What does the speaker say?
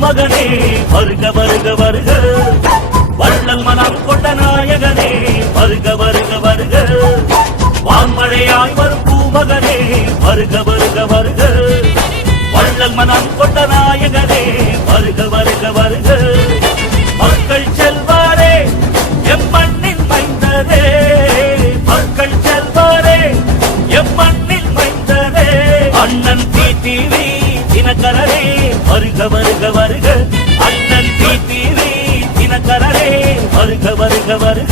பூமகனே வருக வருக வருக. வள்ளல் மனம் கொண்ட நாயகனே வருக வருக வருக. வான்மழையாய் வரும் பூமகனே வருக வருக வருக. வள்ளல் மனம் கொண்ட நாயகனே வருக வருக வருக. மக்கள் செல்வாரே எம் மண்ணின் மைந்தரே, மக்கள் செல்வாரே எம் மண்ணின் மைந்தரே. அண்ணன் டிடிவி தினகரனே வருக வருக வருக. அண்ணன் டிடிவி தினகரனே வருக வருக வருக.